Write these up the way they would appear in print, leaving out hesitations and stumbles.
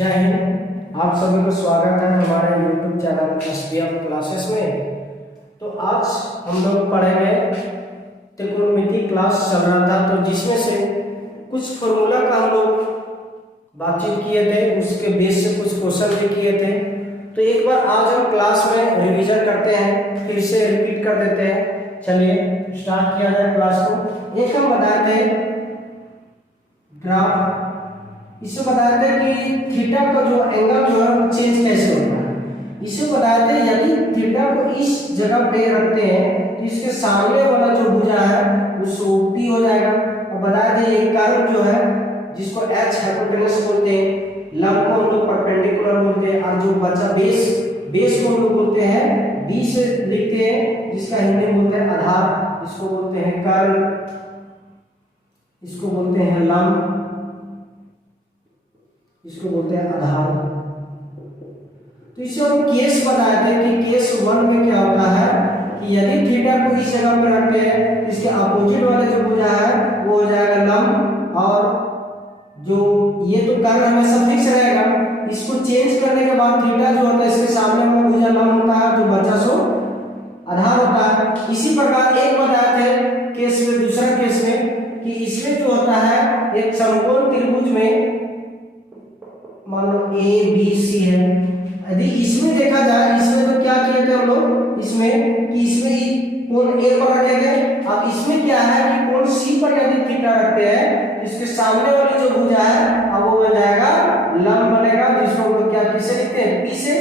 जय हिंद। आप सभी को स्वागत है हमारे YouTube चैनल SPM क्लासेस में। तो आज हम लोग पढ़ेंगे त्रिकोणमिति क्लास चल रहा था, तो जिसमें से कुछ फॉर्मूला का हम लोग बातचीत किए थे, उसके बेस से कुछ क्वेश्चन भी किए थे। तो एक बार आज हम क्लास में रिवीजन करते हैं, फिर से रिपीट कर देते हैं। चलिए स्टार्ट किया जाए क्लास को। एक हम बताए थे ग्राफ, इससे बताया था कि थीटा का जो एंगल जो है वो चेंज कैसे होता है। इसे बताया था यदि थीटा को इस जगह पे रखते हैं तो इसके सामने वाला जो भुजा है वो 180 हो जाएगा। और बताया था ये कर्व जो है जिसको एच हाइपोटेनस बोलते हैं, लंब को हम लोग परपेंडिकुलर बोलते हैं, और जो बचा बेस को हम लोग बोलते हैं बी से लिखते हैं, जिसका हिंदी में बोलते हैं आधार, इसको बोलते हैं कर्व, इसको बोलते हैं लंब, इसको बोलते हैं आधार। तो इसे हम केस बताए थे कि केस 1 में क्या होता है कि यदि थीटा को इस जगह पर रखते हैं तो इसके अपोजिट वाले जो भुजा है वो हो जाएगा लंब, और जो ये तो कर्व हमेशा फिक्स रहेगा। इसको चेंज करने के बाद थीटा जो होता है इसके सामने वाला भुजा लंब होता है, जो बचा सो आधार होता है। इसी प्रकार एक बताए थे केस में, दूसरा केस में कि इसमें जो होता है एक समकोण त्रिभुज में मान लो ए बी सी है। यदि इसमें देखा जाए, इसमें तो क्या किए थे हम लोग इसमें कि इसमें कोण ए पर रखे थे। अब इसमें क्या है कि कोण सी पर यदि थीटा रखते हैं, इसके सामने वाली जो भुजा है अब वो हो जाएगा लंब बनेगा, जिसको हम लोग क्या किसे लिखते हैं पी से।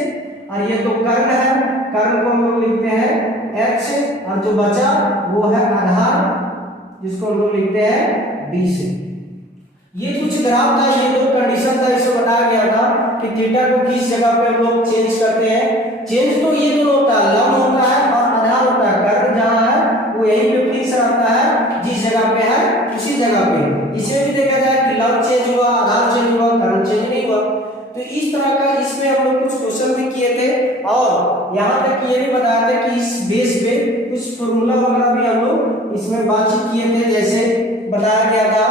और ये तो कर्ण है, कर्ण को हम लोग लिखते हैं एच से, और जो बचा वो है आधार, जिसको हम लोग लिखते हैं बी से। ये कुछ ग्राफ था, ये जो कंडीशन था इसे बताया गया था कि थीटा को किस जगह पे हम लोग चेंज करते हैं। चेंज तो ये दोनों होता है, लंब होता है और आधार होता है। कर्व जहां है वो यहीं पे फिक्स रहता है, जिस जगह पे है उसी जगह पे। इसमें भी देखा जाए कि लंब चेंज हुआ, आधार चेंज हुआ, कर्व चेंज नहीं हुआ। तो इस तरह का इसमें हम लोग कुछ क्वेश्चन भी किए थे, और यहाँ तक ये भी बताया था कि इस बेस पे कुछ फॉर्मूला वगैरह भी हम लोग इसमें बातचीत किए थे। जैसे बताया गया था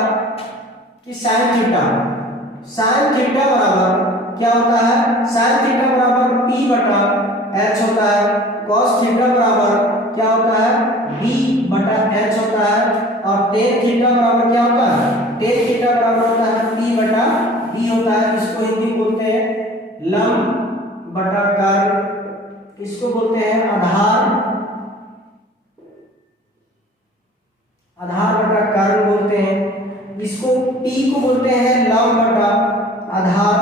कि साइन थीटा बराबर क्या होता है, साइन थीटा बराबर p बटा h होता है। कॉस थीटा बराबर क्या होता है b बटा h होता है। और टेन थीटा बराबर क्या होता है, टेन थीटा बराबर होता है p बटा b होता है। इसको हिंदी बोलते हैं लंब बटा कर्व, इसको बोलते हैं आधार बटा कर्व बोलते हैं। इसको P को बोलते हैं लंब बटा आधार।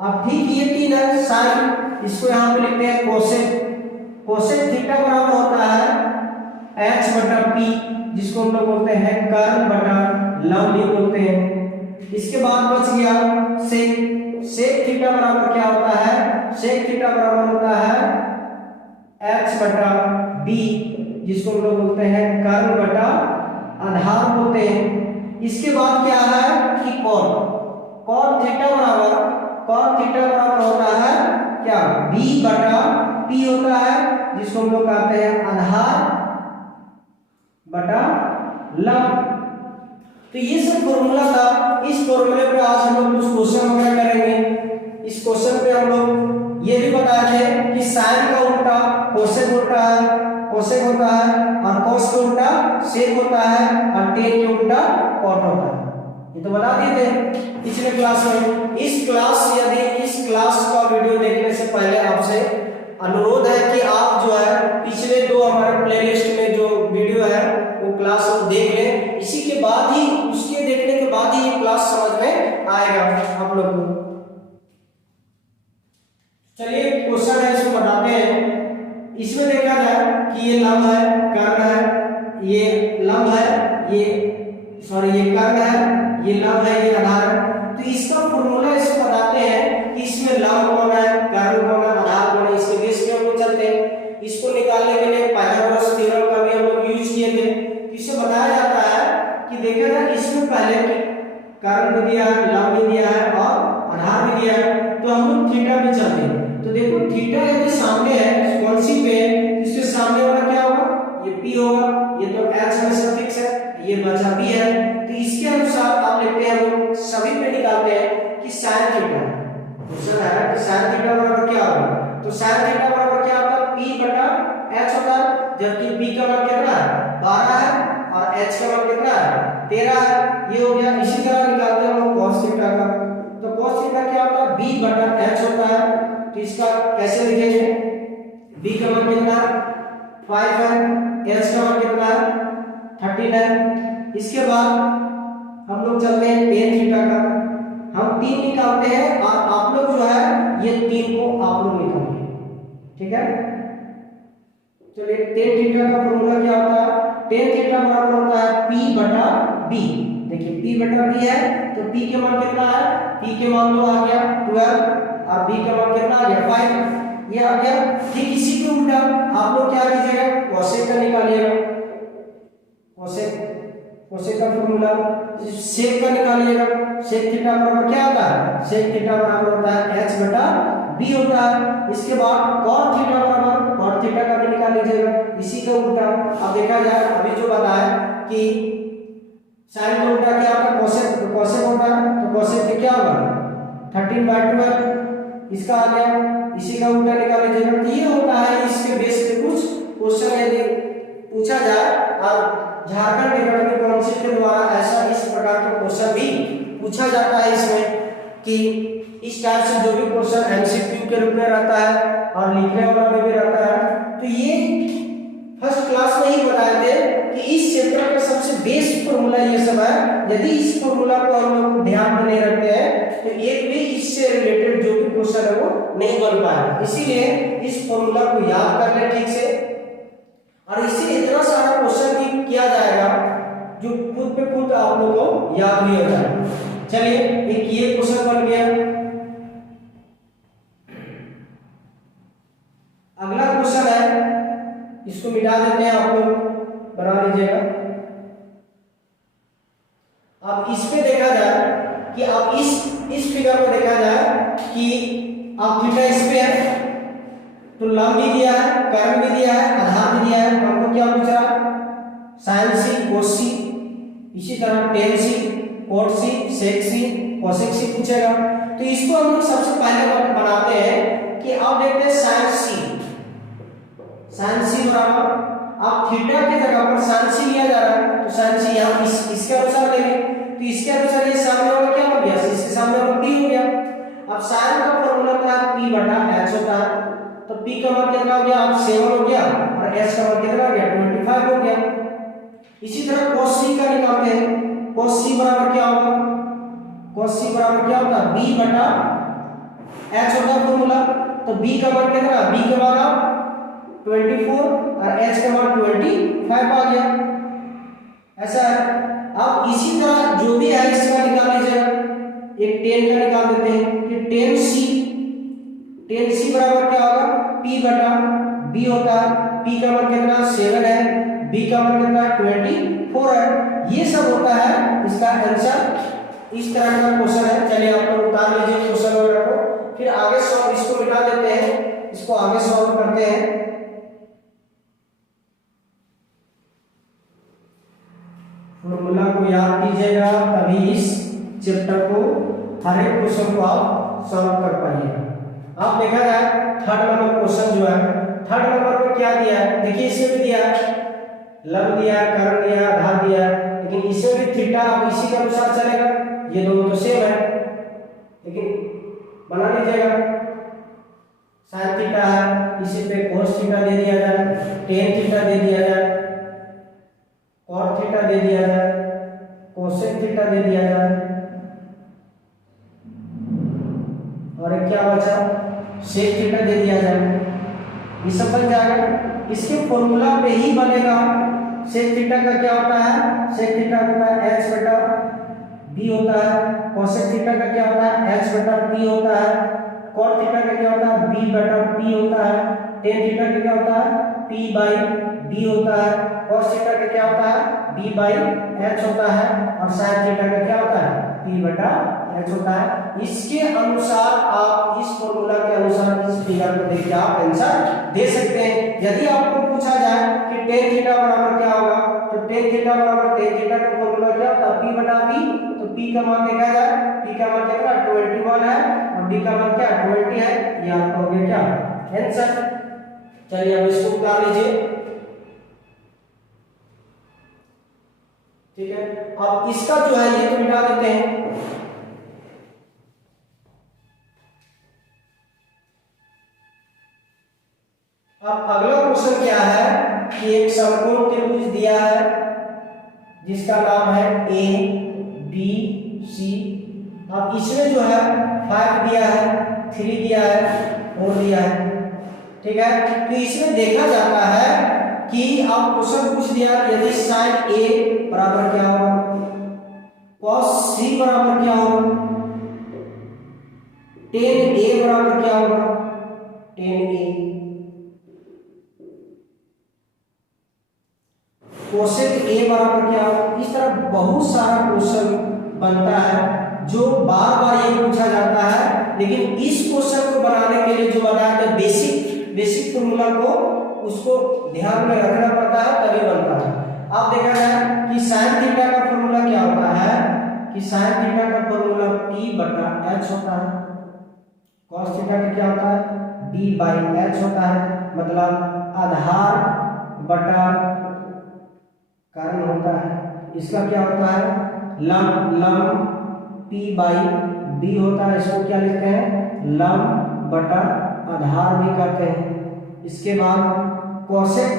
अब ठीक ये तीन है साइन, इसको यहाँ पे लिखते हैं कोसेक थीटा बराबर होता है h बटा p, जिसको हम लोग बोलते हैं कर्व बटा लंब भी बोलते हैं। इसके बाद बच गया सेक थीटा बराबर क्या होता है, सेक थीटा बराबर होता है h बटा b, जिसको हम लोग बोलते हैं कर्व बटा आधार बोलते हैं। इसके बाद क्या है कि कॉट थीटा बराबर होता है क्या b बटा p होता है, जिसको हम लोग कहते हैं आधार बटा लंब। तो ये सब फॉर्मूला था। इस फॉर्मूले पे आज हम लोग कुछ क्वेश्चन वगैरह करेंगे। इस क्वेश्चन पे हम लोग ये भी बताए थे कि साइन का उल्टा कोसेक होता है, और कॉस का उल्टा सेक होता है, और टेन के उल्टा कॉट होता है। ये तो बता दिए थे पिछले क्लास में। इस क्लास का वीडियो देखने से पहले आपसे अनुरोध है कि आप जो है पिछले दो हमारे प्लेलिस्ट में जो वीडियो है वो क्लास को देख लें। इसी के बाद ही, उसके देखने के बाद ही ये क्लास समझ में आएगा आप लोग को। चलिए क्वेश्चन है, इसको बताते हैं। इसमें देखा जाए कि ये लंब है, कर्व है, ये लंब है, ये कर्व है, ये लंब है, ये आधार है। तो इसका फॉर्मूला इसको बताते हैं कि इसमें लंब कौन है, कर्व कौन है, आधार कौन है। इसके बेस पे हम लोग चलते हैं। इसको निकालने के लिए पाइथागोरस थ्योरम का भी हम लोग यूज किए थे। इससे बताया जाता है कि देखा जाए इसमें पहले कर्व भी दिया है, लंब भी दिया है और आधार भी दिया है, तो हम लोग थीटा भी चाहते हैं। तो देखो थीटा यदि सामने है कौन सी पे, इसके सामने वाला क्या होगा, ये p होगा। ये तो h हमेशा फिक्स है, ये बचा b है। तो इसके अनुसार आप लिखते हैं, हम लोग सभी पे निकालते हैं कि है कि sin थीटा बराबर क्या होगा, तो sin थीटा बराबर क्या होता है p बटा h होता है, जबकि p का मान कितना है 12 है और h का मान कितना है 13 है, ये हो गया। इसी तरह निकालते हैं हम लोग cos थीटा का, तो cos थीटा क्या होता है b बटा h होता है, तो इसका कैसे लिखेंगे, b का मान कितना है 5 है, h का मान कितना है 13 है। इसके बाद हम लोग चलते हैं tan थीटा का, हम 3 निकालते हैं और आप लोग जो है ये 3 को आप लोग निकालिए, ठीक है। चलिए tan थीटा का फॉर्मूला क्या होता है, tan थीटा बराबर होता है p बटा b, देखिए p बटा b है तो p के मान कितना है, p के मान तो आ गया 12 और b का मान कितना आ गया 5, ये आ गया। ठीक इसी के उल्टा आप लोग क्या कीजिएगा cosec का निकालिएगा, cosec का फॉर्मूला sec का निकालिएगा, sec थीटा बराबर क्या होता है, sec थीटा बराबर होता है h बटा b होता है। इसके बाद cot थीटा बराबर cot थीटा का भी निकाल लीजिएगा, इसी का उल्टा। अब देखा जाए अभी जो बताया कि sin का उल्टा क्या होता है cosec, तो cosec होता है तो cosec में क्या होगा 13/12, इसका आ गया, इसी का उल्टा निकाल लीजिएगा। तो ये होता है इसके बेस पे कुछ क्वेश्चन यदि पूछा जाए और झारखंड एकेडमिक काउंसिल के द्वारा ऐसा इस प्रकार के क्वेश्चन भी पूछा जाता है इसमें, कि इस टाइप से जो भी क्वेश्चन एमसीक्यू के रूप में रहता है और लिखने वाला में भी रहता है। तो ये फर्स्ट क्लास में ही बताए थे कि इस चैप्टर का सबसे बेस्ट फॉर्मूला ये सब है, यदि इस फॉर्मूला को हम लोग ध्यान में नहीं रखते हैं तो एक भी इससे रिलेटेड जो भी क्वेश्चन है वो नहीं बन पाएगा। इसीलिए इस फॉर्मूला को याद कर ले ठीक से, और इससे इतना सारा क्वेश्चन भी किया जाएगा जो खुद पे खुद आप लोगों को याद भी हो जाएगा। चलिए एक ये क्वेश्चन बन गया। अगला क्वेश्चन है, इसको मिटा देते हैं, आप लोग बना लीजिएगा। अब इस पे देखा जाए कि अब इस फिगर में देखा जाए कि अब थीटा इस पे है तो लंब भी दिया है, कर्ण भी दिया है, आधार भी दिया है, हमको क्या पूछ रहा है sin c cos c, इसी तरह tan c cot c sec c cosec c पूछेगा। तो इसको हम लोग सबसे पहले बनाते हैं कि अब देखते हैं sin c बराबर, अब थीटा की जगह पर sin c लिया जा रहा है तो sin c यहाँ इसके अनुसार लेंगे, तो इसके अनुसार ये सामने वाला क्या हो गया, इसके सामने वाला p हो गया। अब sin का फॉर्मूला था p बटा h होता है, तो p का मान कितना हो गया, अब 7 हो गया और h का मान कितना हो गया 25 हो गया। इसी तरह cos c का निकालते हैं, cos c बराबर क्या होगा, cos c बराबर क्या होता है b बटा h होता है फॉर्मूला, तो b का मान कितना, b का मान 24 और h का मान 25 आ गया, ऐसा है। अब इसी तरह जो भी है इसका निकाल लीजिएगा, एक tan का निकाल देते हैं कि tan c बराबर क्या होगा p बटा b होता है, p का मान कितना 7 है, b का मान कितना 24 है। ये सब होता है इसका आंसर, इस तरह का क्वेश्चन है। चलिए आप लोग उतार लीजिए क्वेश्चन वगैरह को, फिर आगे सॉल्व, इसको मिटा देते हैं, इसको आगे सॉल्व करते हैं। फॉर्मूला को याद कीजिएगा तभी इस चैप्टर को हर एक क्वेश्चन को आप सॉल्व कर पाइएगा। आप देखा जाए थर्ड नंबर क्वेश्चन जो है, थर्ड नंबर में क्या दिया है, देखिए इसमें भी दिया है लंब दिया है, कर्ण दिया है, आधार दिया है, लेकिन इसमें भी थीटा अब इसी के अनुसार चलेगा, ये दोनों तो सेम है, लेकिन बना लीजिएगा sin थीटा है, इसी पे cos थीटा दे दिया जाए, tan थीटा दे दिया जाए, cot थीटा दे दिया जाए, cosec थीटा दे दिया जाए, और एक क्या बचा sec थीटा दे दिया जाए, ये सब बन जाएगा। इसके फॉर्मूला पे ही बनेगा। sec थीटा का क्या होता है, sec थीटा होता है h बटा b होता है, cosec थीटा का क्या होता है h बटा p होता है, cot थीटा का क्या होता है b बटा p होता है, tan थीटा का क्या होता है p बाई b होता है, cos थीटा का क्या होता है b बाई h होता है, और sin थीटा का क्या होता है p बटा h होता है। इसके अनुसार आप इस फॉर्मूला के अनुसार इस फिगर को देख के आप आंसर दे सकते हैं। यदि आपको पूछा जाए कि tan थीटा बराबर क्या होगा, तो tan थीटा बराबर tan थीटा का फॉर्मूला क्या होता है p बटा b, तो p का मान देखा जाए, p का मान कितना 21 है और डी का मान क्या 20 है, ये आपका हो गया क्या आंसर। चलिए अब इसको उतार लीजिए, ठीक है। अब इसका जो है ये तो मिटा देते हैं। अब अगला क्वेश्चन क्या है कि एक समकोण त्रिभुज दिया है जिसका नाम है ए बी सी। अब इसमें जो है 5 दिया है, 3 दिया है, 4 दिया है, ठीक है। तो इसमें देखा जाता है कि आप क्वेश्चन पूछ दिया यदि साइन ए बराबर क्या होगा, कॉस सी बराबर क्या होगा, टेन ए बराबर क्या होगा, टेन ए, कोसेक ए बराबर क्या होगा। इस तरह बहुत सारा क्वेश्चन बनता है जो बार बार ये पूछा जाता है, लेकिन इस क्वेश्चन को बनाने के लिए जो बनाया था बेसिक फॉर्मूला को उसको ध्यान में रखना पड़ता है तभी बनता है। अब देखा जाए कि साइन थीटा का फॉर्मूला क्या होता है कि साइन थीटा का फॉर्मूला p बटा h होता है, cos थीटा का क्या होता है d बाई h होता है, मतलब आधार बटा कारण होता है। इसका क्या होता है लम p बाई b होता है, इसको क्या लिखते हैं लम बटा आधार भी कहते हैं। इसके बाद कोसेक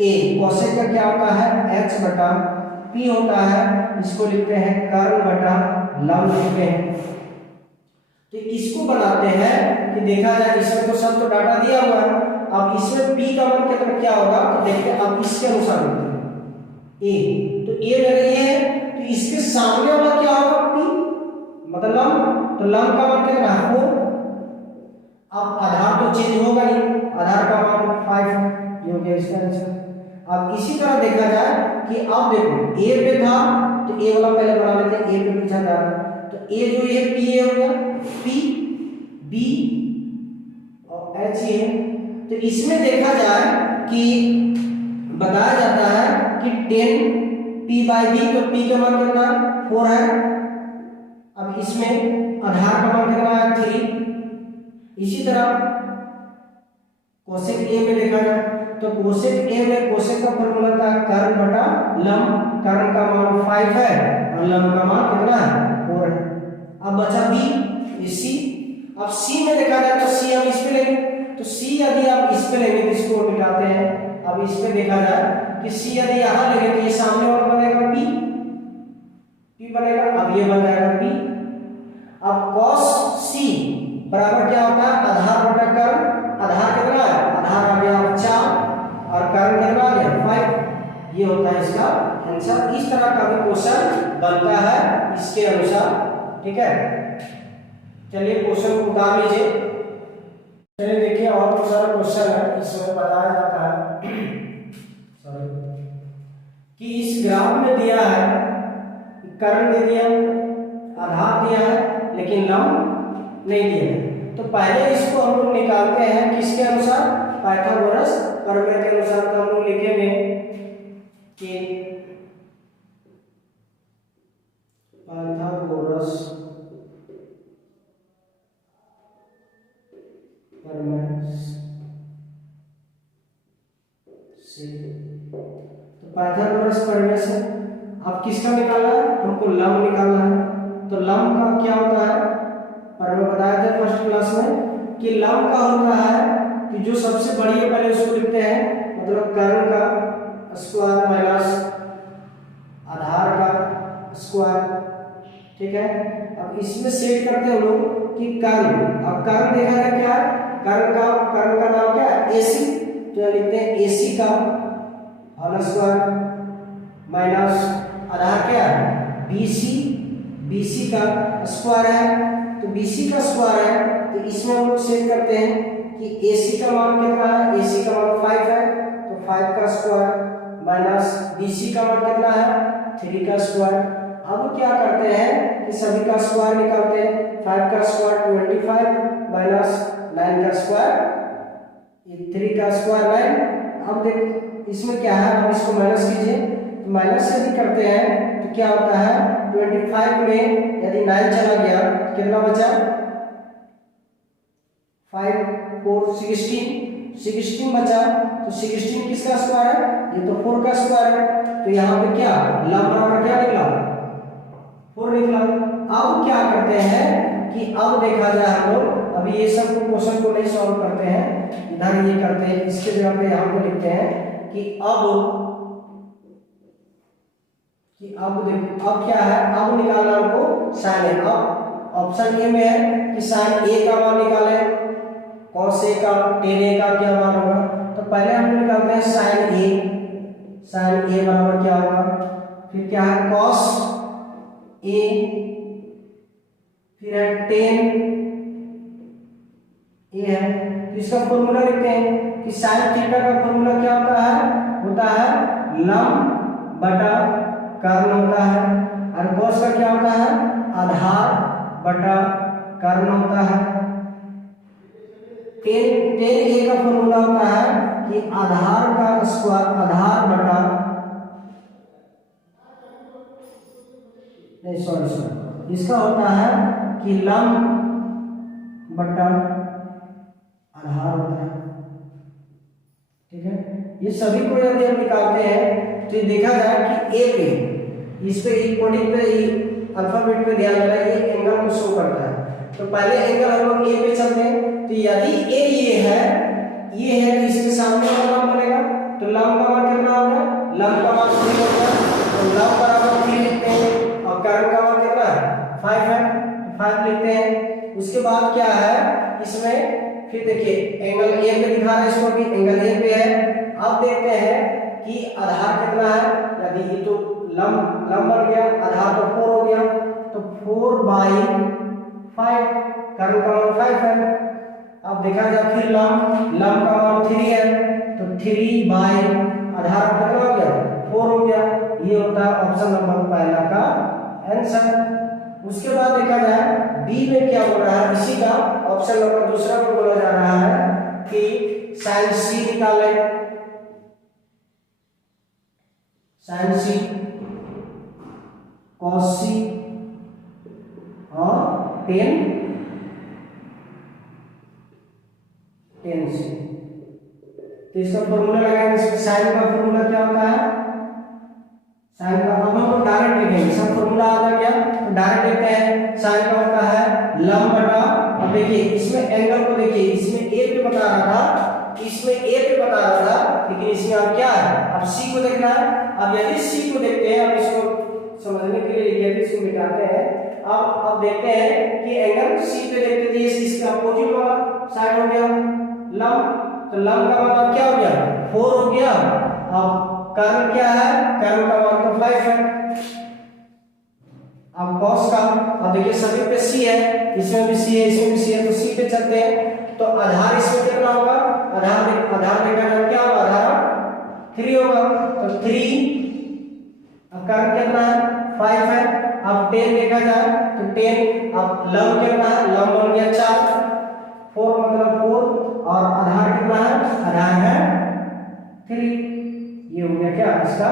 ए, कोसेक का क्या होता है h बटा p होता है, इसको लिखते हैं कर्ण बटा लम लिखते हैं। तो इसको बनाते हैं कि देखा जाए इसमें तो सब तो डाटा दिया हुआ है, अब इसमें p का मान कितना क्या होगा तो देखते हैं। अब इसके अनुसार लिखते हैं a, तो a मेरा ये है तो इसके सामने वाला क्या होगा p मतलब लम, तो लम का मान कितना है 4। अब आधार तो चेंज होगा नहीं, आधार का मान 5 है, ये हो गया इसका आंसर। अब इसी तरह देखा जाए कि अब देखो ए पे था तो ए वाला पहले बना लेते हैं, ए पे पूछा जा रहा है तो ए जो ये पी ए हो गया, पी बी और एच ए। तो इसमें देखा जाए कि बताया जाता है कि 10 पी बाई बी, तो पी का मान कितना 4 है। अब इसमें आधार का मान कितना है 3। इसी तरह कोसेक ए में देखा जाए तो कोसेक ए में कोसेक का फॉर्मूला था कर्ण बटा लम, कर्ण का मान 5 है और लम का मान कितना है 4 है। अब बचा बी, सी। अब सी में देखा जाए तो सी हम इस पे लेंगे, तो सी यदि आप इस पे लेंगे तो इसको मिटाते हैं। अब इस पे देखा जाए कि सी यदि यहां लेंगे तो ये सामने वाला बनेगा पी, पी बनेगा, अब ये बन जाएगा पी। अब cos सी बराबर क्या होता है आधार बटा कर्ण, आधार कितना है आधार आ गया 4 और कर्ण कितना आ गया 5, ये होता है इसका आंसर। इस तरह का भी क्वेश्चन बनता है इसके अनुसार, ठीक है। चलिए क्वेश्चन को उतार लीजिए। चलिए देखिए और बहुत सारा क्वेश्चन है, इसमें बताया जाता है सॉरी कि इस ग्राफ में दिया है कर्ण दे दिया, आधार दिया है लेकिन लंब नहीं दिया है। तो पहले इसको हम लोग निकालते हैं किसके अनुसार पाइथागोरस प्रमेय के अनुसार। तो हम लोग लिखेंगे कि पाइथागोरस प्रमेय से, तो पाइथागोरस प्रमेय से अब किसका निकालना है हमको लंब निकालना है। तो लंब का क्या होता है प्रमेय बताया था फर्स्ट क्लास में कि लंब का होता है कि जो सबसे बड़ी है पहले उसको लिखते हैं, मतलब कर्ण का स्क्वायर माइनस आधार का स्क्वायर, ठीक है। अब इसमें सेट करते हैं हम लोग कि कर्ण, अब कर्ण देखा जाए क्या है कर्ण का नाम क्या है AC, तो लिखते हैं AC का होल स्क्वायर माइनस आधार क्या है BC का स्क्वायर है, तो BC का स्क्वायर है। तो इसमें हम लोग सेट करते हैं कि AC का मान कितना है, AC का मान 5 है तो 5 का स्क्वायर माइनस BC का मान कितना है 3 का स्क्वायर। अब क्या करते हैं कि सभी का स्क्वायर निकालते हैं, 5 का स्क्वायर 25 माइनस 9 का स्क्वायर 3 का स्क्वायर 9। अब देख इसमें क्या है, अब इसको माइनस कीजिए, तो माइनस यदि करते हैं तो क्या होता है 25 में यदि 9 चला गया तो कितना बचा 5 4 16 बचा, तो 16 किसका स्क्वायर है? ये तो 4 का स्क्वायर है। तो यहाँ पे क्या लंब बराबर क्या निकला? 4 निकला। अब क्या करते हैं कि अब देखा जाए हम लोग अभी ये सब क्वेश्चन को नहीं सॉल्व करते हैं, इधर ये करते हैं, इसके जगह पे यहाँ पे लिखते हैं कि अब क्या है, अब निकालना हमको साइन ए। अब ऑप्शन ए में है कि साइन ए का मान निकाले, कॉस ए का, टेन ए का क्या मान होगा। तो पहले हम निकालते हैं साइन ए बराबर क्या होगा, फिर क्या है कॉस ए, फिर है टेन ए है। तो इसका फॉर्मूला लिखते हैं कि साइन थीटा का फॉर्मूला क्या होता है लंब बटा कर्ण होता है, और कॉस का क्या होता है आधार बटा कर्ण होता है। टेन ए का फॉर्मूला होता है कि आधार का स्क्वायर, आधार बटा नहीं सॉरी इसका होता है कि लंब बटा आधार होता है। ठीक है, ये सभी को यदि हम निकालते हैं तो ये देखा जाए कि ए पे इस पे कोडिंग पे अल्फाबेट पे ध्यान देना, ये एंगल को शो करता है। तो पहले एंगल हम लोग ए पे चलते हैं, तो यदि ए ये है तो इसके सामने का लंब बनेगा, तो लंब का मान कितना होगा, लंब का मान 3 होगा, तो लंब बराबर 3 लिखते हैं, और कर्ण का मान कितना है 5 है, 5 लिखते हैं। उसके बाद क्या है इसमें, फिर देखिए एंगल ए पे दिखा रहा है इसको भी, एंगल ए पे है। अब देखते हैं कि आधार कितना है, यदि ये तो लंब बन गया, आधार तो 4 हो गया, तो 4/5, कर्ण का मान 5 है। अब देखा जाए फिर लंब का मान 3 है, तो 3 आधार कितना हो गया 4 हो गया। ये होता है ऑप्शन नंबर पहला का आंसर। उसके बाद देखा जाए बी में क्या हो रहा है, इसी का ऑप्शन नंबर दूसरा में बोला जा रहा है कि साइन सी निकाले, साइन सी, कॉस सी और टेन सी। तो इसका फॉर्मूला लगाएंगे, साइन का फॉर्मूला क्या होता है, साइन का अब हम डायरेक्ट लिखेंगे, सब फॉर्मूला आ गया तो डायरेक्ट लिखते हैं। साइन का होता है लंब बटा, अब देखिए इसमें एंगल को देखिए, इसमें ए पे बता रहा था, लेकिन इसमें अब क्या है, अब सी को देखना है। अब यदि सी को देखते हैं, अब इसको समझने के लिए यदि इसको मिटाते हैं, अब देखते हैं कि एंगल सी पे देखते थे, इसका अपोजिट वाला साइड हो गया लंब, तो लंब का मान क्या हो गया 4 हो गया। अब कर्ण क्या है, कर्ण का मान तो 5 है। अब कॉस का, अब देखिए सभी पे सी है, इसमें भी सी है, इसमें भी सी है, तो सी पे चलते हैं। तो आधार इसमें कितना होगा, आधार देखा जाए क्या होगा, आधार 3 होगा, तो 3, अब कर्ण कितना है 5 है। अब 10 देखा जाए तो 10, अब लंब कितना है, लंब बन गया 4, 4 मतलब 4, और आधार कितना है, आधार है 3। ये हो गया क्या इसका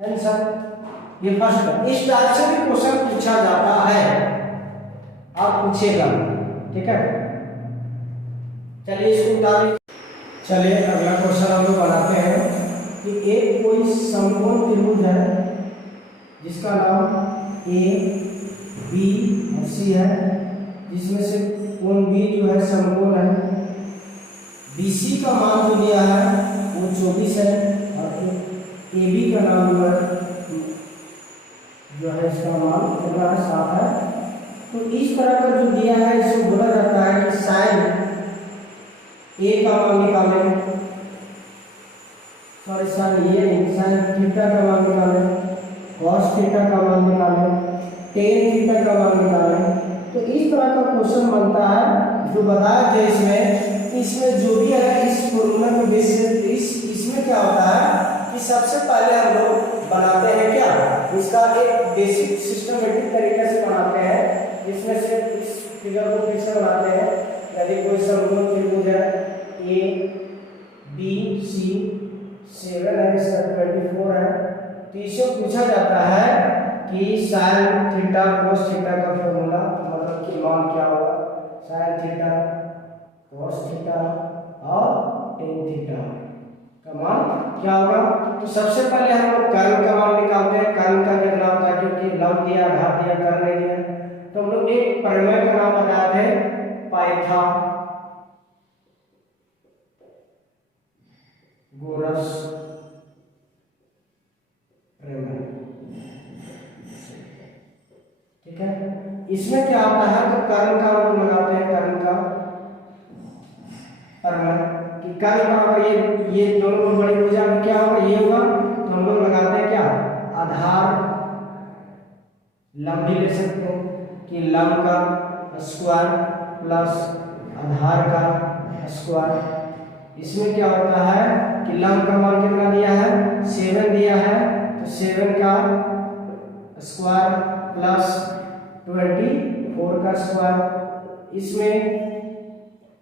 आंसर। ये फर्स्ट का, इस टाइप से भी क्वेश्चन पूछा जाता है, आप पूछेगा। ठीक है, चलिए इसको उतारिए। चलिए अगला क्वेश्चन हम लोग बनाते हैं कि एक कोई समकोण त्रिभुज है जिसका नाम ए बी और सी है, जिसमें से कोण बी जो है समकोण है, बीसी का मान जो दिया है वो 24 है, और ए बी का नाम जो है इसका मान कितना है 7 है। तो इस तरह का जो दिया है इसको बोला जाता है कि साइन ए का मान निकालें, सॉरी साइन थीटा का मान निकालें, कॉस थीटा का मान निकालें, टेन थीटा का मान निकालें। तो इस तरह का क्वेश्चन बनता है जो बताया जाए इसमें जो भी है इस फॉर्मूला के बेसिस इसमें क्या होता है कि सबसे पहले हम लोग बनाते हैं क्या, इसका एक बेसिक सिस्टमेटिक तरीके से बनाते हैं, जिसमें से इस फिगर को फिर से बनाते हैं। यदि कोई समकोण त्रिभुज है ए बी सी 7 है, इसका 24 है, तो इससे पूछा जाता है कि साइन थीटा कॉस थीटा का फॉर्मूला मतलब कि मान क्या होगा, साइन थीटा cos थीटा और tan थीटा का मान क्या होगा। तो सबसे पहले हम लोग कर्ल का मान निकालते हैं। कर्ल का कितना होता है, क्योंकि लंब दिया, आधार दिया, कर्ल नहीं दिया, तो हम लोग एक प्रमेय का नाम बताए थे पाइथागोरस प्रमेय। ठीक है, इसमें क्या होता है, तो कर्ल का हम लोग लगाते हैं, कर्ल का प्रमेय कि कर्ल बराबर ये दोनों में बड़ी भुजा में क्या होगा, ये होगा, तो हम लोग लगाते हैं क्या, आधार लंब भी ले सकते हैं कि लंब का स्क्वायर प्लस आधार का स्क्वायर। इसमें क्या होता है कि लंब का मान कितना दिया है, 7 दिया है, तो 7 का स्क्वायर प्लस 24 का स्क्वायर। इसमें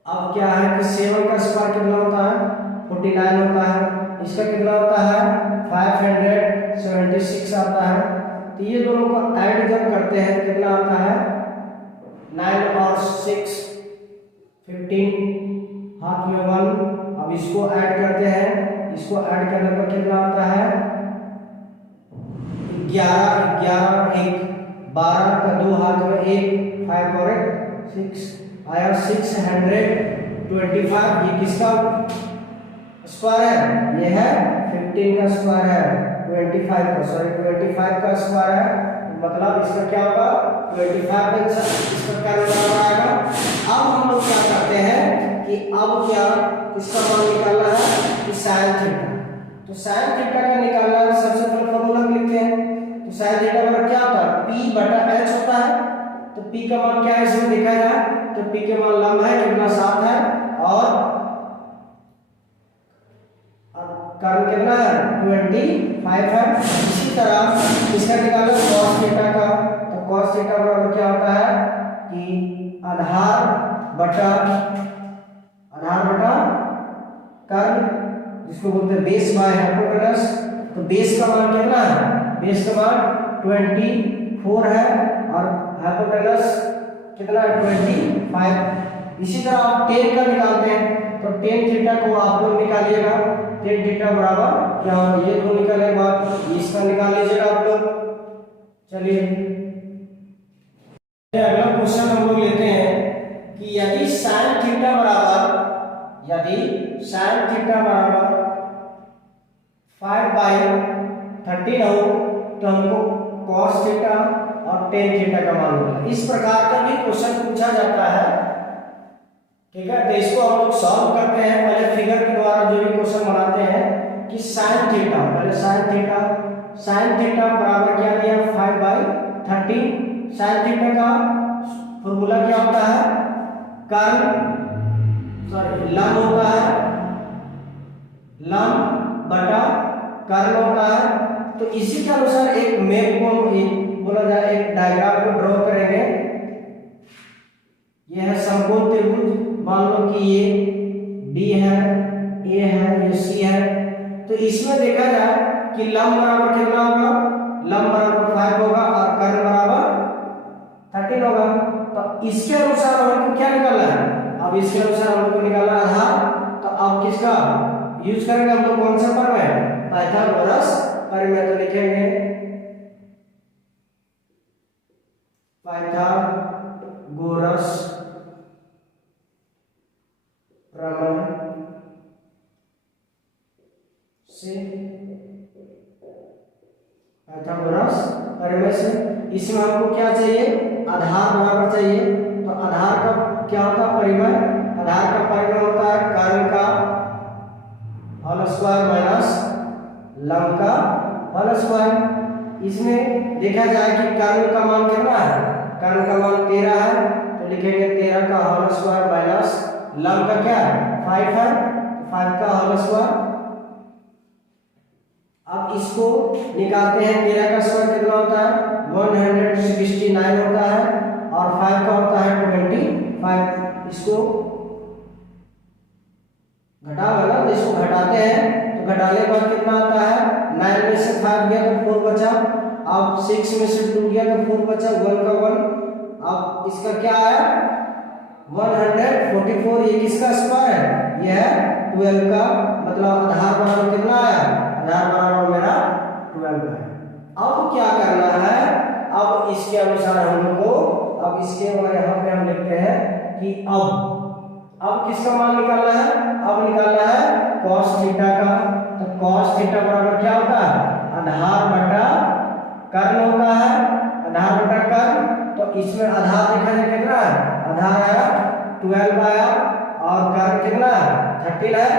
अब क्या है कि 7 का स्क्वायर कितना होता है, 49 होता है, इसका कितना होता है 576 आता है। तो ये दोनों को ऐड जब करते हैं तो कितना आता है 9 और 6 15, हाथ में 1। अब इसको ऐड करते हैं, इसको ऐड करने पर कितना आता है 11 11 1 12 का 2 हाथ में 1 5 और 1 6 आया 625। ये किसका स्क्वायर है, ये है 15 का स्क्वायर है, 25 का स्क्वायर है, मतलब इसका क्या होगा 25 इसका कर्ल बराबर आएगा। अब हम लोग क्या करते हैं कि अब क्या इसका मान निकालना है कि sin थीटा। तो sin थीटा का निकालना है, सबसे पहले फॉर्मूला लिखते हैं। तो sin थीटा बराबर क्या होता है, p बटा h होता है। तो p का मान क्या है इसमें देखा जाए, तो p के मान लंब है कितना 7 है और कर्ल कितना है 25 है। इसी तरह इसका निकालो cos थीटा का। तो cos थीटा बराबर क्या होता है कि आधार बटा कर्ल, जिसको बोलते हैं बेस बाय हाइपोटेनस। तो बेस का मान कितना है, बेस का मान 24 है और हाइपोटेनस कितना है 25। इसी तरह आप tan का निकालते हैं, तो tan थीटा को आप लोग निकालिएगा, tan थीटा बराबर क्या होगा, ये दो निकालने के बाद इसका निकाल लीजिएगा आप लोग। चलिए अगला क्वेश्चन हम लोग लेते हैं कि यदि sin थीटा बराबर 5/13 हो तो हमको cos थीटा और tan थीटा का मान मिला। इस प्रकार का भी क्वेश्चन पूछा जाता है। ठीक है, तो इसको हम लोग सॉल्व करते हैं। पहले फिगर के द्वारा जो भी क्वेश्चन बनाते हैं कि sin थीटा, पहले sin थीटा बराबर क्या दिया 5/13। sin थीटा का फॉर्मूला क्या होता है, लंब होता है, लंब बटा कर्ल होता है। तो इसी के अनुसार एक मैप को बोला जाए, एक डायग्राम को ड्रॉ करेंगे। यह है समकोण त्रिभुज, मान लो कि ये B है, A है, ये C है। तो इसमें देखा जाए कि लंब बराबर कितना होगा, लंब बराबर 5 होगा और कर्ल बराबर 13 होगा। तो इसके अनुसार हमको क्या निकालना है, अब इसके अनुसार हमको निकालना है आधार। तो अब किसका यूज करेंगे हम लोग, कौन सा प्रमेय, पाइथागोरस प्रमेय। तो लिखेंगे पाइथागोरस प्रमेय से, पाइथागोरस प्रमेय से इसमें हमको क्या चाहिए, आधार बराबर चाहिए। तो आधार का क्या होता है परिमेय, आधार का परिमेय होता है कर्ल का होल स्क्वायर माइनस लंब का होल स्क्वायर। इसमें देखा जाए कि कर्ल का मान कितना है, कर्ल का मान 13 है, तो लिखेंगे 13 का होल स्क्वायर माइनस लंब का क्या है 5 है, 5 का होल स्क्वायर। अब इसको निकालते हैं, 13 का स्क्वायर कितना होता है 169 होता है और 5 का होता है 25। इसको घटाओगे ना, तो इसको घटाते हैं, तो घटाने के बाद कितना आता है 9 में से 5 गया तो 4 बचा, अब 6 में से 2 गया तो 4 बचा, 1 का 1। अब इसका क्या आया 144, ये किसका स्क्वायर है? ये है 12 का, मतलब आधार बराबर कितना आया? आधार बराबर मेरा 12 है। अब क्या करना है? अब इसके अनुसार हम लोग को, अब इसके यहाँ पे हम लिखते हैं कि अब किसका मान निकालना है? अब निकालना है cos थीटा का। तो cos थीटा बराबर क्या होता है? आधार बटा कर्ण होता है, आधार बटा कर्ण। तो इसमें आधार देखा जाए कितना है? आधार आया 12 आया, और कर्ण कितना है? 13 है।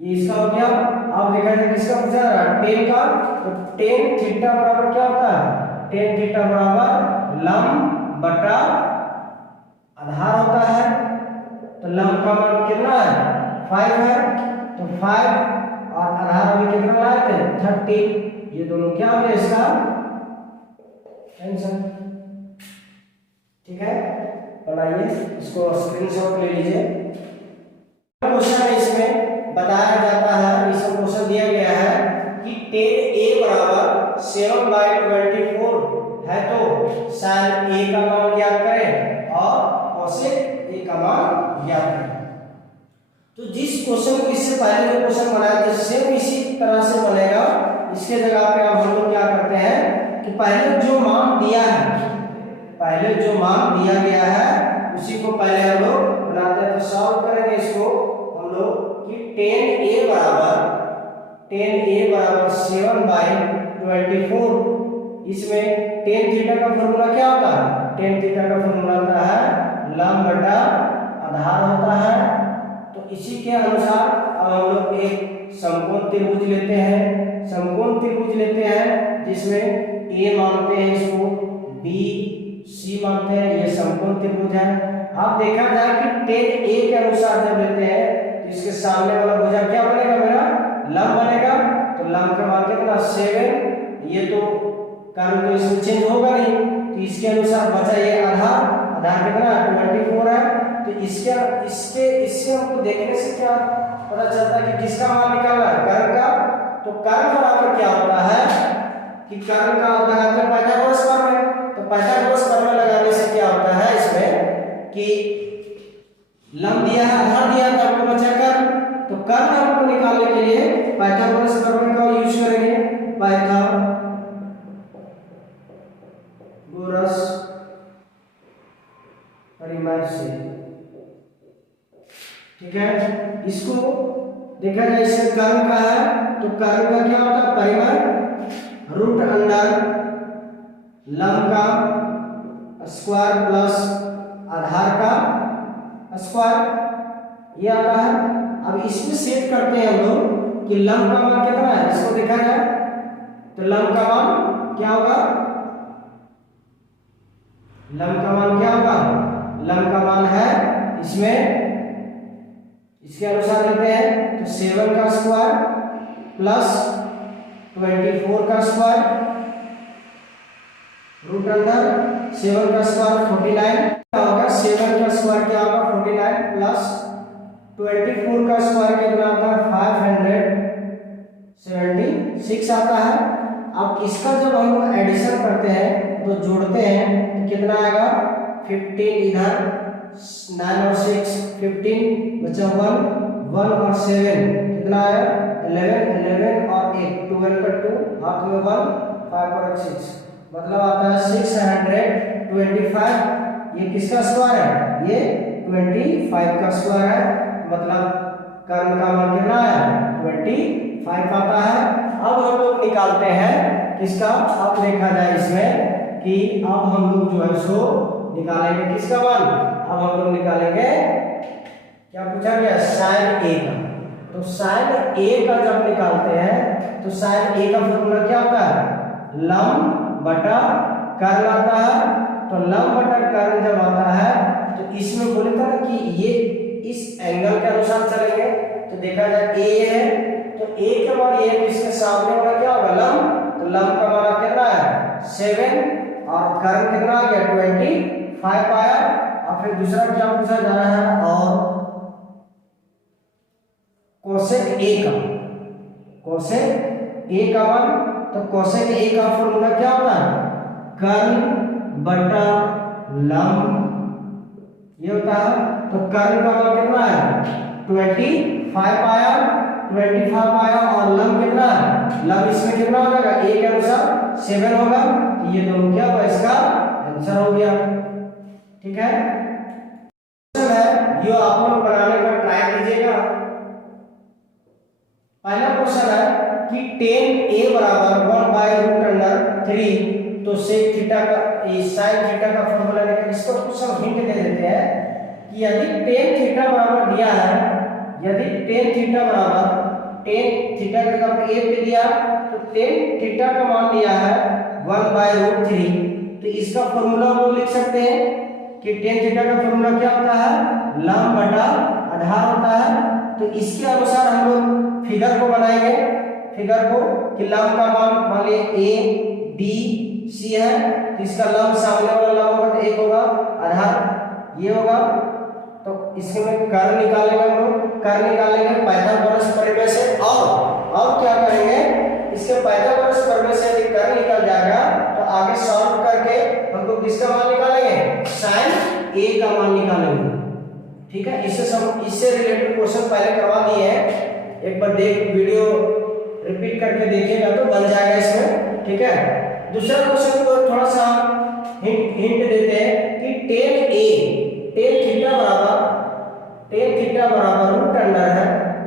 ये इसका हो गया। अब देखा जाए किसका पूछा रहा है? tan का। तो tan थीटा बराबर क्या होता है? tan थीटा बराबर लंब बटा आधार होता है। तो लंब का मान कितना है? 5 है। तो 5 और आधार में कितना लाए थे? 13। ये दोनों क्या हो गया इसका आंसर। ठीक है, बनाइए इसको, स्क्रीनशॉट ले लीजिए। क्वेश्चन है, इसमें बताया जाता है, इसमें क्वेश्चन दिया गया है कि tan a बराबर 7/24 है, तो sin a का मान ज्ञात करें और cosec a का मान ज्ञात करें। तो जिस क्वेश्चन को इससे पहले जो क्वेश्चन बनाया था सेम इसी तरह से बनेगा। इसके जगह पे अब हम लोग क्या करते हैं कि पहले जो मान दिया है, पहले जो मान दिया गया है उसी को पहले हम लोग बनाते हैं। तो सॉल्व करेंगे इसको हम लोग कि tan a बराबर 7/24। इसमें tan थीटा का फॉर्मूला क्या होता है? tan थीटा का फॉर्मूला होता है लंब बटा आधार होता है। तो इसी के अनुसार अब हम लोग एक समकोण त्रिभुज लेते हैं, समकोण त्रिभुज लेते हैं जिसमें a मानते हैं, इसको b c मानते हैं, ये समकोण त्रिभुज है। अब देखा जाए कि tan a के अनुसार जब लेते हैं तो इसके सामने वाला भुजा क्या बनेगा? मेरा लंब बनेगा। तो लंब का मान कितना? 7। ये तो कारण तो इसमें चेंज होगा नहीं, तो इसके अनुसार बचा ये आधार, आधार कितना? 24 है। तो इससे हमको देखने से क्या पता चलता है कि किसका मान निकालना है? कर्ण का। तो कर्ण बराबर क्या होता है कि कर्ण का लगाते हैं पाइथागोरस प्रमेय। तो पाइथागोरस प्रमेय लगाने से क्या होता है इसमें कि लंब दिया है, आधार दिया है, तो आपको बचा कर्ण। तो कर्ण हमको निकालने के लिए पाइथागोरस प्रमेय का यूज करेंगे, पाइथागोरस परिमेय से। ठीक है, इसको देखा जाए इससे कर्ण का है, तो कर्ण का क्या होता है? परिमेय रूट अंडर लंब का स्क्वायर प्लस आधार का स्क्वायर, ये आता है। अब इसमें सेट करते हैं हम लोग कि लंब का मान कितना है, इसको देखा जाए तो लंब का मान क्या होगा? लंब का मान क्या होगा? लंब का मान है इसमें, इसके अनुसार लेते हैं तो 7 का स्क्वायर प्लस 24 का स्क्वायर रूट अंडर 7 का स्क्वायर 49 क्या होगा? 7 का स्क्वायर क्या होगा? 49 प्लस 24 का स्क्वायर कितना आता है? 576 आता है। अब इसका जब हम एडिशन करते हैं तो जोड़ते हैं तो कितना आएगा? 15 इधर 9 और 6 15 बचा 1 और 7 कितना आया? 11 और 1 12 का 2 हाथ में 1 5 और 6 मतलब आता है 625। ये किसका स्क्वायर है? ये 25 का स्क्वायर है। मतलब कर्ण का मान कितना है? 25 आता है। अब हम लोग निकालते हैं किसका? अब देखा जाए इसमें कि अब हम लोग जो है सो निकालेंगे किसका मान? अब हम लोग निकालेंगे, क्या पूछा गया? sin a का। तो sin a का जब निकालते हैं तो sin a का फॉर्मूला क्या होता है? लंब बटा कर्ण आता है। तो लंब बटा कर्ण जब आता है तो इसमें बोले था कि ये इस एंगल के अनुसार चलेंगे। तो देखा जाए a है तो a के बाद ये इसके सामने वाला क्या होगा? लंब। तो लंब का मान कितना है? 7 और कर्ण कितना आ गया? 25 आया। और फिर दूसरा क्या पूछा जा रहा है? और कोसेक a का, कोसेक a का मान। तो कोसेक a का फॉर्मूला क्या होता है? कर्ण बटा लंब, ये होता है। तो कर्ण का मान कितना है 25 आया, 25 आया, और लंब कितना है, लंब इसमें कितना हो जाएगा, ए के अनुसार 7 होगा। ये दोनों क्या हुआ, इसका आंसर हो गया। ठीक है, ये आप लोग बनाने का ट्राई कीजिएगा। पहला क्वेश्चन है कि tan a बराबर 1/√3, तो sec थीटा का sin थीटा का फॉर्मूला लेकर इसको कुछ हम हिंट दे देते हैं कि यदि tan थीटा बराबर दिया है, यदि tan थीटा बराबर tan थीटा का जब a पे दिया तो tan थीटा का मान दिया है 1/√3, तो इसका फॉर्मूला हम लोग लिख सकते हैं कि tan थीटा का फॉर्मूला क्या होता है, लंब बटा आधार होता है। तो इसके अनुसार हम लोग फिगर को बनाएंगे, फिगर को कि लंब का मान मान लिया ए बी सी है, तो इसका लंब सामने वाला लंब होगा तो 1 होगा, आधार ये होगा। तो इसमें कर्ण निकालेंगे हम लोग, कर्ण निकालेंगे पाइथागोरस प्रमेय से, और क्या करेंगे, इसके पाइथागोरस प्रमेय से यदि कर्ण निकल जाएगा तो आगे सॉल्व करके हमको किसका मान निकालेंगे, sin a का मान निकालेंगे। ठीक है, इससे रिलेटेड क्वेश्चन पहले करवा दिए हैं, एक बार वीडियो रिपीट करके देखिएगा तो बन जाएगा इसमें। ठीक है, दूसरा क्वेश्चन को थोड़ा सा हिंट देते हैं कि tan थीटा बराबर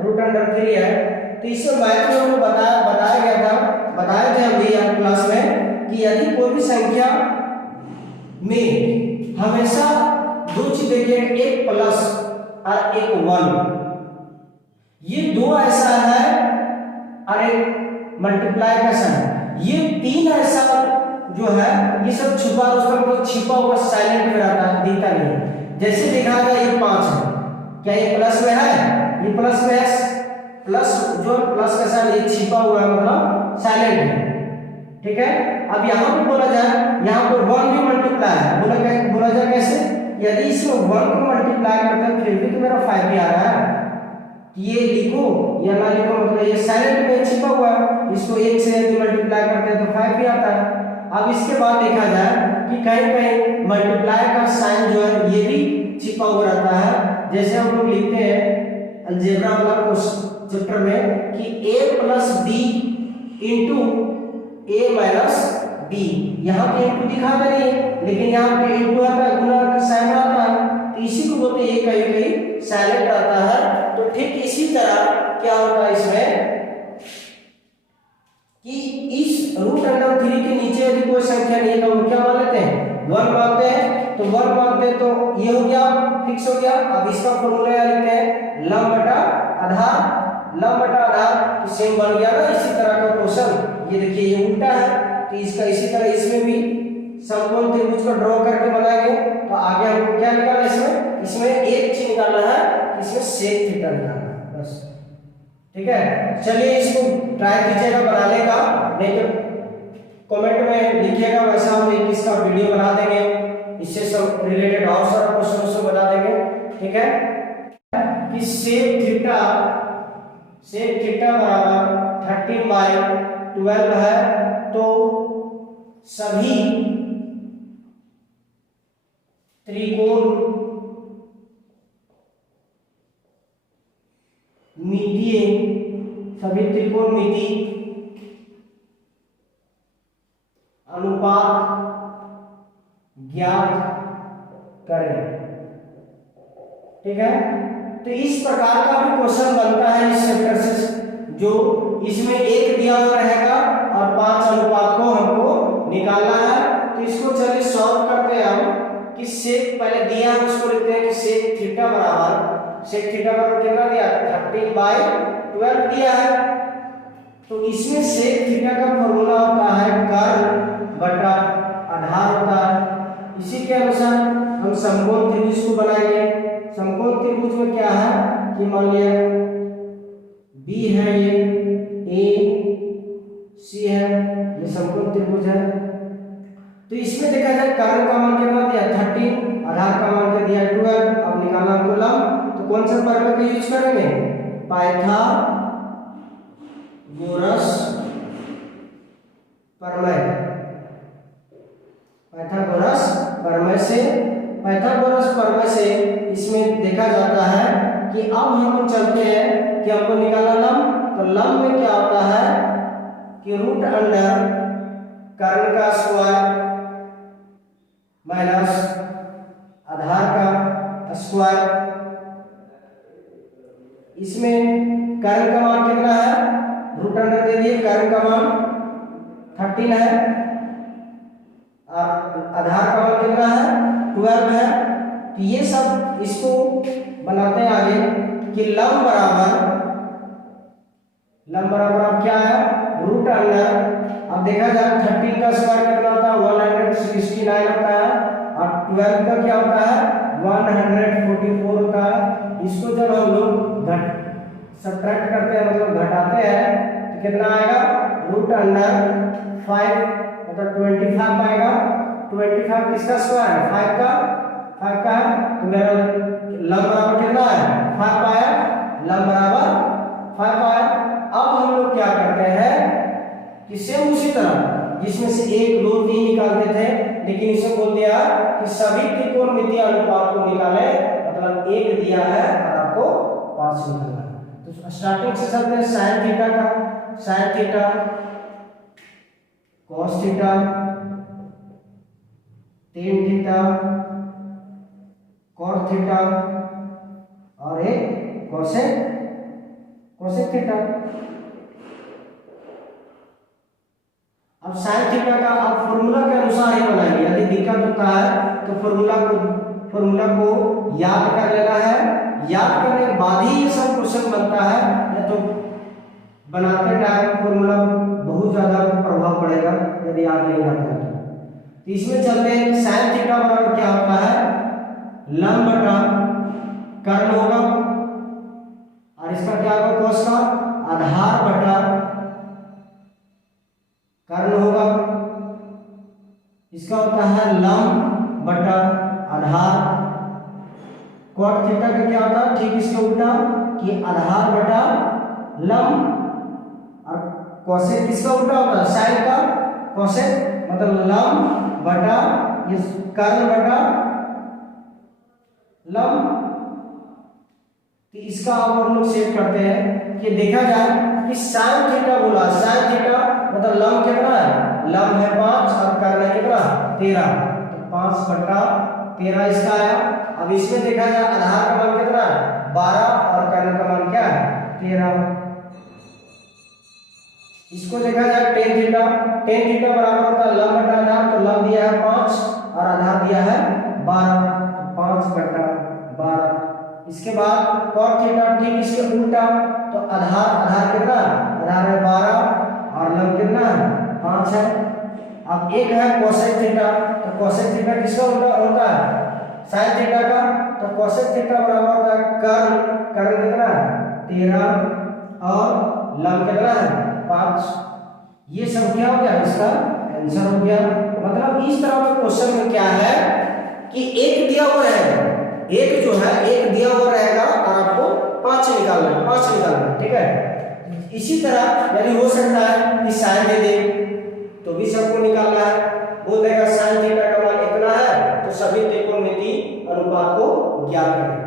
√3 है। तो इसमें मैथ में हमको बताया थे हम भी क्लास में कि यदि कोई भी संख्या में हमेशा दो चीज देखिए, एक प्लस और एक 1, ये दो ऐसा है और एक मल्टीप्लाई कैसा है, ये 3 ऐसा जो है ये सब छुपा, उसका मतलब छिपा हुआ साइलेंट में रहता है, दिखता नहीं। जैसे देखा गया ये 5 है, क्या ये प्लस में है, ये प्लस में है, प्लस जो प्लस कैसा है, ये छिपा हुआ है मतलब साइलेंट है। ठीक है, अब यहाँ पे बोला जाए, यहाँ पे 1 भी मल्टीप्लाई है, बोला जाए कैसे, यदि इसमें 1 को मल्टीप्लाई करते हैं फिर भी तो मेरा 5 ही आ रहा है, ये लिखो या ना लिखो मतलब ये साइलेंट में छिपा हुआ है, इसको 1 से यदि मल्टीप्लाई करते हैं तो 5 भी आता है। अब इसके बाद देखा जाए कि कहीं कहीं मल्टीप्लाई का साइन जो है ये भी छिपा हुआ रहता है, जैसे हम लोग लिखते हैं अलजेब्रा वाला चैप्टर में कि a + b * a - b, यहाँ पे इंटू दिखाता नहीं है लेकिन यहाँ पे इंटू आता है, गुना का साइन आता है, तो इसी को बोलते हैं ये कहीं साइलेंट आता है। तो ठीक इसी तरह क्या होता है इसमें कि इस √3 के नीचे यदि कोई संख्या नहीं है तो हम क्या मान लेते हैं, 1 मानते हैं। तो 1 मानते हैं तो ये हो गया, फिक्स हो गया। अब इसका फॉर्मूला लिखते हैं लंब बटा आधार, तो सेम बन गया ना। इसी तरह का क्वेश्चन ये देखिए ये उल्टा है, तो इसका इसी तरह इसमें भी समकोण त्रिभुज को ड्रॉ करके बनाएंगे। तो आगे हमको क्या निकालना है, इसमें एक चीज निकालना है, इसमें सेक थीटा निकालना है बस। ठीक है, चलिए इसको ट्राई कीजिएगा बनाने का, नहीं तो कमेंट में लिखिएगा, वैसा हम एक इसका वीडियो बना देंगे, इससे सब रिलेटेड और सारा क्वेश्चन उसको बता देंगे। ठीक है, कि सेक थीटा बराबर 13/12 है, तो सभी त्रिकोणमिति अनुपात ज्ञात करें। ठीक है, तो इस प्रकार का भी क्वेश्चन बनता है इस चैप्टर से, जो इसमें 1 दिया हुआ रहेगा और 5 अनुपात को हमको निकालना है। तो इसको चलिए सॉल्व करते हैं हम कि सेक पहले दिया है उसको लिखते हैं कि सेक थीटा बराबर कितना दिया, 13/12 दिया है। तो इसमें सेक थीटा का फॉर्मूला होता है कर्ण बटा आधार होता है। इसी के अनुसार हम समकोण त्रिभुज को बनाएंगे। समकोण त्रिभुज में क्या है कि मान लिया B है, ये A C है, ये समकोण त्रिभुज है। तो इसमें देखा जाए कर्ण का मान कितना दिया 13, आधार का मान क्या दिया 12। अब निकालना हमको लंब, तो कौन सा प्रमेय का यूज करेंगे, पाइथागोरस प्रमेय से पाइथागोरस प्रमेय से इसमें देखा जाता है कि अब हम चलते हैं कि हमको निकालना लंब, तो लंब में क्या होता है कि रूट अंडर कर्ण का स्क्वायर माइनस आधार का स्क्वायर। इसमें कर्ण का मान कितना है, रूट अंडर दे दिए, कर्ण का मान 13 है और आधार का मान कितना है 12 है। तो ये सब इसको बनाते हैं आगे कि लंब बराबर अब क्या है रूट अंडर। अब देखा जाए 13 का स्क्वायर कितना होता है 169 होता है और 12 का क्या होता है 144 होता है। इसको जब हम लोग सब्ट्रैक्ट करते हैं मतलब घटाते हैं तो कितना आएगा रूट अंडर 5 मतलब 25 आएगा। 25 किसका स्क्वायर है 5 का है तो मेरा लंब बराबर कितना है 5 आया, लंब बराबर 5 आया। अब हम लोग क्या करते हैं कि सेम उसी तरह जिसमें से 1 2 3 निकालते थे, लेकिन इसे बोल दिया कि सभी त्रिकोणमितीय अनुपात को निकाले, मतलब 1 दिया है और आपको 5 निकालना है। तो स्टार्टिंग से चलते हैं sin थीटा का, sin theta cos theta tan theta cot theta और एक cosec थीटा। अब sin थीटा का आप फॉर्मूला के अनुसार ही बनाएंगे, यदि दिक्कत होता है तो फॉर्मूला को याद कर लेना है, याद करने के बाद ही ये सब क्वेश्चन बनता है, या तो बनाते टाइम फॉर्मूला बहुत ज्यादा प्रभाव पड़ेगा यदि याद नहीं रहता है। तो इसमें चलते हैं sin थीटा बराबर क्या होता है लंब बटा कर्ण होगा और इसका क्या होगा cos का आधार बटा कर्ण होगा। इसका होता है लंब बटा आधार। cot थीटा का क्या होता है ठीक इसके उल्टा कि आधार बटा लंब और cosec किसका उल्टा होता है sin का cosec मतलब लंब बटा ये कर्ण बटा लंब। तो इसका अब हम लोग सेट करते हैं कि देखा जाए कि sin थीटा बोला, sin थीटा मतलब लंब कितना है लंब है 5 और कर्ण कितना 13, तो 5 बटा 13 इसका आया। अब इसमें देखा जाए आधार का मान कितना है 12 और कर्ण का मान क्या है 13। इसको देखा जाए tan थीटा बराबर होता है लंब बटा आधार, तो लंब दिया है 5 और आधार दिया है 12, तो 5 बटा 12। इसके बाद cot थीटा ठीक इसके उल्टा, तो आधार कितना आधार है 12 और लंब कितना है 5 है। अब एक है cosec थीटा, तो cosec थीटा किसका उल्टा होता है sin थीटा का, तो cosec थीटा बराबर होता है कर्ण कितना है 13 और लंब कितना है 5। ये सब क्या हो गया इसका आंसर हो गया। मतलब इस तरह के क्वेश्चन में क्या है कि एक दिया हुआ रहेगा, एक जो है एक दिया हुआ रहेगा और आपको 5 निकालना, ठीक है। इसी तरह यदि हो सकता है कि sin दे दे तो भी सबको निकालना है, बोल देगा sin थीटा का मान इतना है तो सभी त्रिकोणमितीय अनुपात को ज्ञात करें,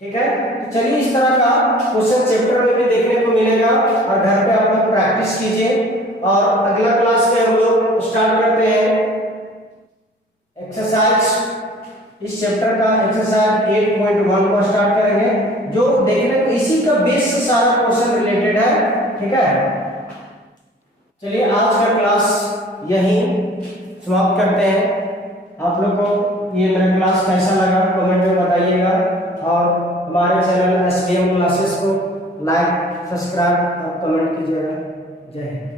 ठीक है। तो चलिए इस तरह का क्वेश्चन चैप्टर में भी देखने को मिलेगा और घर पे आप लोग प्रैक्टिस कीजिए। और अगला क्लास में हम लोग स्टार्ट करते हैं एक्सरसाइज, इस चैप्टर का एक्सरसाइज 8.1 को स्टार्ट करेंगे, जो देखने को इसी का बेस से सारा क्वेश्चन रिलेटेड है, ठीक है। चलिए आज का क्लास यहीं समाप्त करते हैं। आप लोग को ये मेरा क्लास कैसा लगा कमेंट में बताइएगा और हमारे चैनल SBM क्लासेस को लाइक सब्सक्राइब और कमेंट कीजिएगा। जय हिंद।